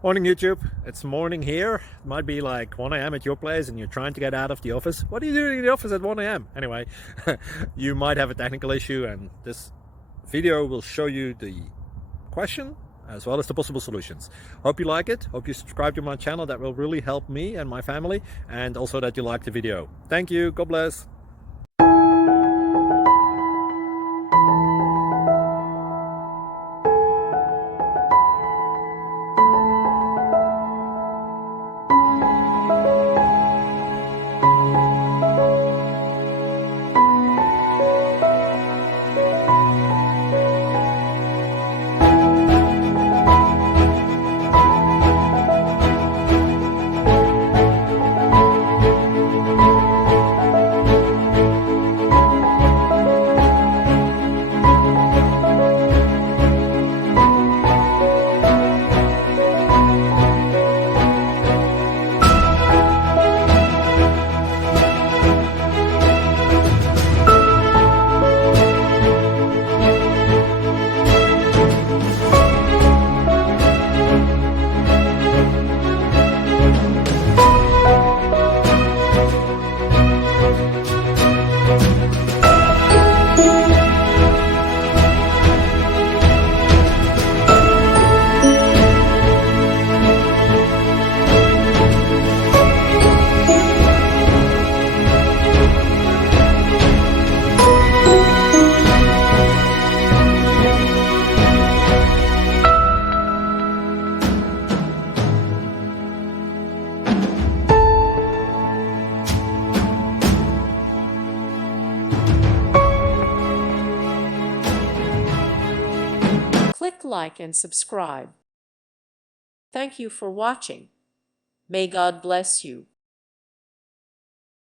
Morning YouTube, it's morning here. It might be like 1 a.m. at your place and you're trying to get out of the office. What are you doing in the office at 1 a.m.? Anyway, you might have a technical issue and this video will show you the question as well as the possible solutions. Hope you like it, hope you subscribe to my channel. That will really help me and my family, and also that you like the video. Thank you, God bless. Click like and subscribe. Thank you for watching. May God bless you.